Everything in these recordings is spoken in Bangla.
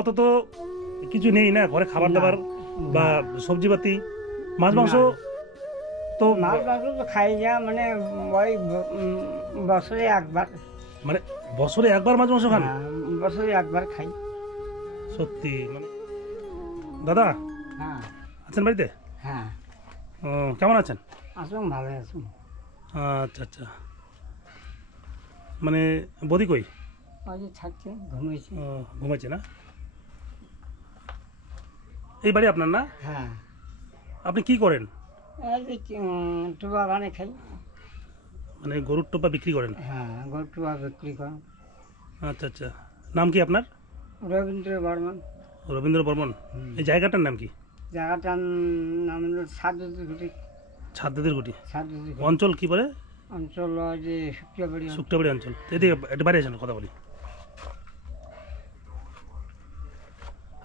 অত তো কিছু নেই না ঘরে, খাবার দাবার বা সবজিপাতি, মাছ মাংস তো মাছ মাংস তো খাই না, মানে ওই বছরে একবার। মানে বছরে একবার মাছ মাংস খান? হ্যাঁ, বছরে একবার খাই। সত্যি মানে দাদা হ্যাঁ আছেন বাড়িতে? হ্যাঁ, ও, কেমন আছেন? আসুন, ভালো আছুন। আচ্ছা আচ্ছা, মানে বদি কই? ওই যে থাকছে, ঘুমিয়েছি। ও, ঘুমাইছে না? এই বাড়ি আপনার না? হ্যাঁ, আপনি কি করেন? এই যে টুবা বানে খাই। মানে গরুর টোপা বিক্রি করেন? হ্যাঁ, গরু টুবা বিক্রি করেন। আচ্ছা আচ্ছা, নাম কি আপনার? রবীন্দ্র বর্মন। রবীন্দ্র বর্মন। এই জায়গাটার নাম কি? জায়গাটার নাম হলো সাদুদি। ছাদ্দাদের গুটি। সাদুদি অঞ্চল কি বলে? অঞ্চল ওই যে শুক্রিয়াবাড়ি। শুক্তাবাড়ি অঞ্চল। এদিকে একটু বাইরে আসেন, কথা বলি।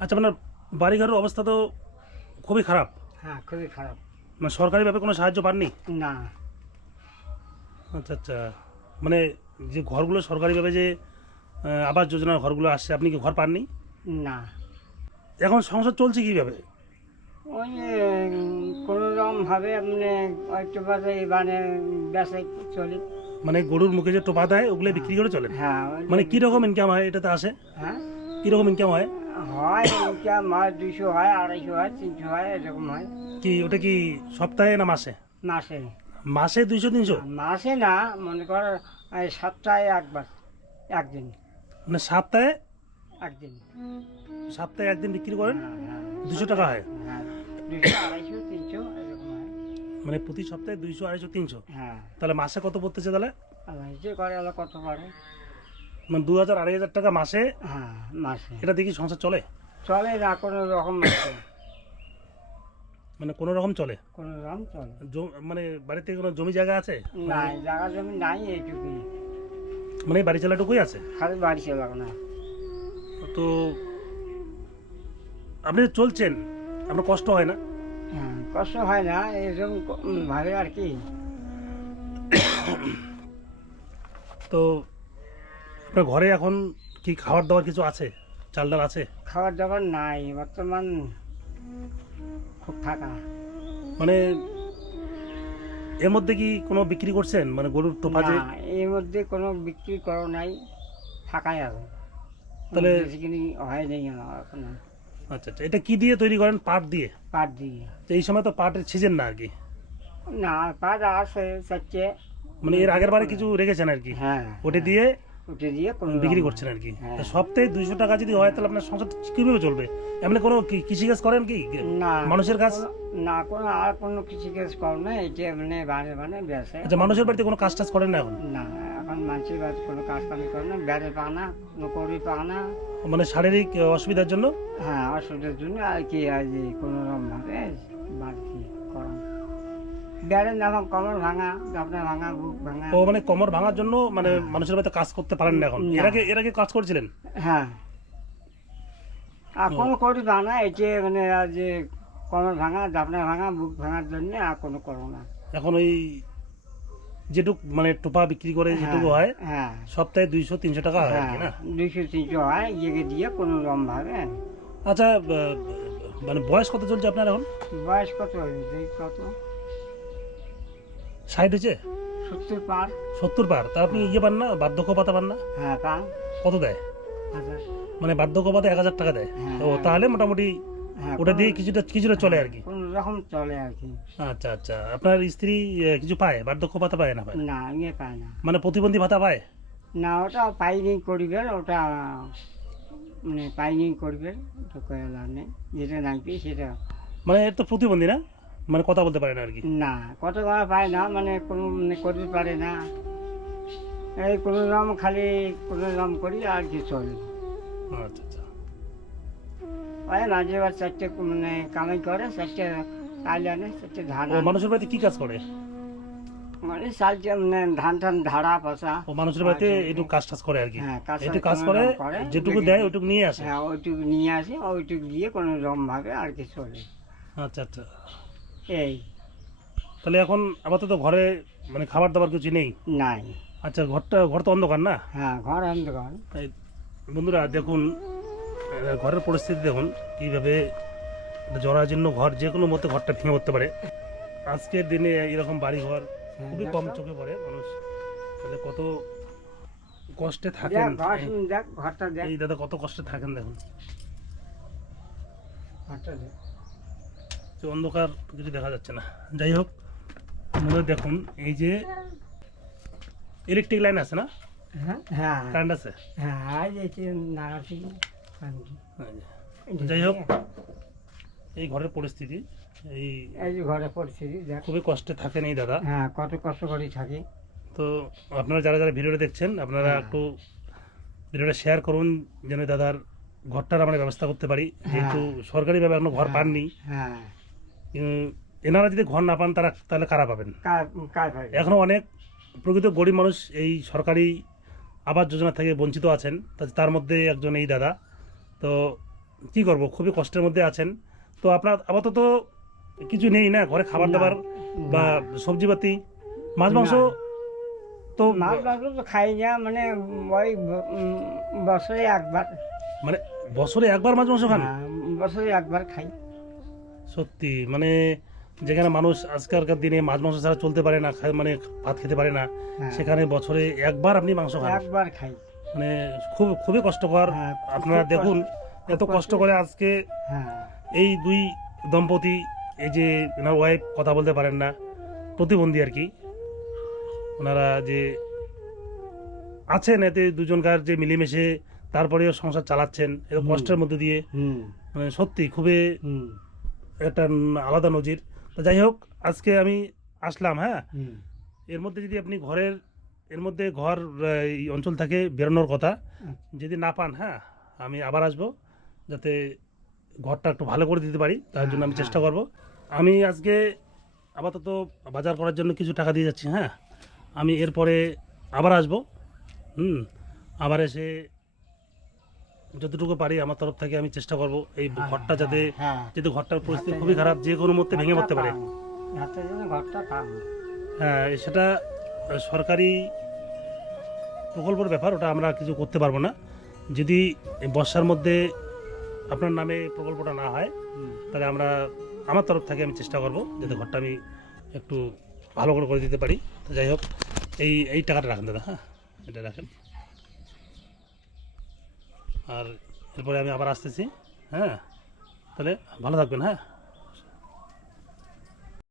আচ্ছা, আপনার বাড়িঘরের অবস্থা তো খুবই খারাপ। হ্যাঁ, খুবই খারাপ। মানে সরকারিভাবে কোনো সাহায্য পাননি? না, আচ্ছা আচ্ছা, মানে যে ঘরগুলো সরকারিভাবে যে আবাস যোজনার ঘরগুলো আসছে, আপনি কি ঘর পাননি? না, এখন সংসার চলছে কীভাবে? ওই যে কোনো রকম ভাবে মানে ওই টুবাতে মানে বেঁচে চলি। মানে গরুর মুখে যে টোপা দেয় ওগুলো বিক্রি করে চলেন? হ্যাঁ, মানে কীরকম ইনকাম হয় এটাতে আসে? হ্যাঁ, কীরকম ইনকাম হয়? হয় ইনকাম হয়, 200 হয়, 250 হয়, 300 হয়, এরকম হয়। কি ওটা কি সপ্তাহে না মাসে? মাসে। মাসে 200-300? মাসে না, মনে কর এই সপ্তাহে একবার, একদিন। মানে সপ্তাহে একদিন। একদিন বিক্রি করেন, হ্যাঁ, হ্যাঁ, 200 টাকা হয়? হ্যাঁ, 200, 250, 300 এরকম হয়। মানে প্রতি সপ্তাহে 200, 250, 300? হ্যাঁ, তাহলে মাসে কত পড়তেছে তাহলে? আর যে করে আলো কত পারে। মানে 2000-2500 টাকা মাসে? হ্যাঁ, মাসে। এটা দেখি সংসার চলে? চলে না কোনো রকম মাসে। মানে কোনো রকম চলে? কোনো রকম চলে। মানে বাড়িতে কোনো জমি জায়গা আছে? নাই, জায়গা জমি নাই, এইটুকুই। মানে এই বাড়ি চালাটুকুই আছে? খালি বাড়ি চালাক না। তো আপনি যে চলছেন, আপনার কষ্ট হয় না? হ্যাঁ, কষ্ট হয় না, এরকম ভাবে আর কি। তো আপনার ঘরে এখন কি খাবার দাবার কিছু আছে? চাল ডাল আছে? খাবার দাবার নাই, বর্তমান খুব ফাঁকা। মানে এর মধ্যে কি কোনো বিক্রি করছেন, মানে গরুর টোপা যে? না, এর মধ্যে কোনো বিক্রি করো নাই, ফাঁকাই আছে। তাহলে বেশিখানি হয় নাই এখন। আচ্ছা আচ্ছা, এটা কি দিয়ে তৈরি করেন? পাট দিয়ে? পাট দিয়ে। তো এই সময় তো পাটের সিজন না আর কি? না, পাট আছে চারটে। মানে এর আগের বারে কিছু রেখেছেন আর কি? হ্যাঁ, ওটা দিয়ে উঠে দিয়ে কোনো বিক্রি রকম করছেন আর কি? হ্যাঁ। তো সপ্তাহে 200 টাকা যদি হয় তাহলে আপনার সংসার কিভাবে চলবে? এমনি কোনো কৃষিকাজ করেন কি? না, মানুষের কাজ? না, কোনো আর কোনো কিছু কাজ করো না, এটা মানে বানে বেসে। আচ্ছা, মানুষের বাড়িতে কোনো কাজ টাজ করেন না এখন? না, এখন মানুষের বাড়িতে কোনো কাজ কামি করে না, বেড়ে পা না, কোনো করি পা না। মানে শারীরিক অসুবিধার জন্য? হ্যাঁ, অসুবিধার জন্য আর কি, আর যে কোনো রকম ভাবে বাড়তি করা। বেড়ে না, এখন কমর ভাঙা, আপনার ভাঙা, বুক ভাঙা। ও মানে কোমর ভাঙার জন্য মানে মানুষের বাড়িতে কাজ করতে পারেন না এখন? না। এর আগে কাজ করছিলেন? হ্যাঁ, আর কোনো করি পা না, এটা মানে আর যে কমর ভাঙা, দাপনা ভাঙা, বুক ভাঙার জন্য আর কোনো করো না। এখন ওই যেটুক মানে টোপা বিক্রি করে যেটুকু হয়, হ্যাঁ, সপ্তাহে 200-300 টাকা হয় আর কি না? 200-300 হয়, ইয়ে দিয়ে কোনো রকম ভাবে। আচ্ছা, মানে বয়স কত চলছে আপনার এখন? বয়স কত হয়েছে, কত 60 হয়েছে? 70 পার। 70 পার? তা আপনি ইয়ে পান না, বার্ধক্য ভাতা পান না? হ্যাঁ, পান। কত দেয়? আচ্ছা, মানে বার্ধক্য ভাতা 1000 টাকা দেয়? হ্যাঁ, ও, তাহলে মোটামুটি হ্যাঁ, ওটা দিয়ে কিছুটা চলে আর কি? কোন রকম চলে আর কি। আচ্ছা আচ্ছা, আপনার স্ত্রী কিছু পায়, বার্ধক্য ভাতা পায় না পায়? না, ইয়ে পায় না। মানে প্রতিবন্ধী ভাতা পায়? না, ওটা পাইনি করিবে, ওটা মানে পাইনি করবে, তো কয়লা নেই, যেটা নাকি সেটা। মানে এর তো প্রতিবন্ধী না, মানে কথা বলতে পারে না আর কি? না, কত টাকা পায় না, মানে কোনো মানে করতে পারে না। এই কোনো রকম খালি কোনো রকম করি আর কি চলে। আচ্ছা আচ্ছা, ওই মাঝে এবার 4টে মানে কামাই করে, 4টে চাল আনে, 4টে ধান ও আনে। মানুষের বাড়িতে কি কাজ করে? মানে চাল মানে ধান ধাড়া পচা। ও মানুষের বাড়িতে একটু কাজ টাজ করে আর কি? হ্যাঁ, কাজ একটু কাজ কোনো করে, রকম করে, যেটুকু দেয় ওইটুকু নিয়ে আসে? হ্যাঁ, ওইটুকু নিয়ে আসে, ওইটুকু দিয়ে কোনো রকম ভাবে আর কি চলে। আচ্ছা আচ্ছা, এই তাহলে এখন আপাতত ঘরে মানে খাবার দাবার কিছু নেই? নাই। আচ্ছা, ঘর তো অন্ধকার না? হ্যাঁ, ঘর অন্ধকার। এই বন্ধুরা দেখুন, ঘরের পরিস্থিতি দেখুন কীভাবে জরাজীর্ণ ঘর যে কোনো মতে ঘরটা ভেঙে পড়তে পারে। আজকের দিনে এরকম বাড়ি ঘর খুবই কম চোখে পড়ে মানুষ, তাহলে কত কষ্টে থাকেন। দেখ ঘরটা দেখ, এই দাদা কত কষ্টে থাকেন দেখুন, ঘরটা দেখ। তো অন্ধকার কিছু দেখা যাচ্ছে না। যাই হোক, মনে হয় দেখুন এই যে ইলেকট্রিক লাইন আছে না, হ্যাঁ হ্যাঁ কারেন্ট আছে। হ্যাঁ, আজ এসে নাগাছি। যাই হোক, এই ঘরের পরিস্থিতি এই এই যে ঘরে পরিস্থিতি দেখ, খুবই কষ্টে থাকেন এই দাদা। হ্যাঁ কত কষ্ট করে থাকি। তো আপনারা যারা যারা ভিডিওটা দেখছেন আপনারা একটু ভিডিওটা শেয়ার করুন যেন দাদার ঘরটার আমরা ব্যবস্থা করতে পারি, যেহেতু সরকারিভাবে এখনো ঘর পাননি। হ্যাঁ, এনারা যদি ঘর না পান তারা তাহলে কারা পাবেন? এখনো অনেক প্রকৃত গরিব মানুষ এই সরকারি আবাস যোজনা থেকে বঞ্চিত আছেন, তার মধ্যে একজন এই দাদা। তো কি করব, খুবই কষ্টের মধ্যে আছেন। তো আপনার আপাতত কিছু নেই না ঘরে, খাবার দাবার বা সবজিপাতি, মাছ মাংস তো মাছ মাংস তো খাই না, মানে ওই বছরে একবার, মানে বছরে একবার মাছ মাংস খান? বছরে একবার খাই। সত্যি মানে যেখানে মানুষ আজকালকার দিনে মাছ মাংস ছাড়া চলতে পারে না, মানে ভাত খেতে পারে না, সেখানে বছরে একবার আপনি মাংস খান? একবার খাই। মানে খুবই কষ্টকর। আপনারা দেখুন এত কষ্ট করে আজকে এই দুই দম্পতি, এই যে ওনার ওয়াইফ কথা বলতে পারেন না, প্রতিবন্ধী আর কি, ওনারা যে আছেন এতে দুজনকার যে মিলেমিশে তারপরেও সংসার চালাচ্ছেন এত কষ্টের মধ্যে দিয়ে, মানে সত্যি খুবই একটা আলাদা নজির। তো যাই হোক, আজকে আমি আসলাম। হ্যাঁ, এর মধ্যে যদি আপনি এর মধ্যে ঘর এই অঞ্চল থেকে বেরোনোর কথা যদি না পান, হ্যাঁ আমি আবার আসবো যাতে ঘরটা একটু ভালো করে দিতে পারি, তার জন্য আমি চেষ্টা করব। আমি আজকে আপাতত বাজার করার জন্য কিছু টাকা দিয়ে যাচ্ছি। হ্যাঁ, আমি এরপরে আবার আসবো। আবার এসে যতটুকু পারি আমার তরফ থেকে আমি চেষ্টা করব এই ঘরটা যাতে, যেহেতু ঘরটার পরিস্থিতি খুবই খারাপ, যে কোনো মুহূর্তে ভেঙে পড়তে পারে। হ্যাঁ, সেটা সরকারি প্রকল্পের ব্যাপার, ওটা আমরা কিছু করতে পারবো না। যদি বর্ষার মধ্যে আপনার নামে প্রকল্পটা না হয় তাহলে আমার তরফ থেকে আমি চেষ্টা করব যাতে ঘরটা আমি একটু ভালো করে দিতে পারি। তো যাই হোক, এই টাকাটা রাখেন দাদা। হ্যাঁ, এটা রাখেন, আর এরপরে আমি আবার আসতেছি। হ্যাঁ, তাহলে ভালো থাকবেন। হ্যাঁ।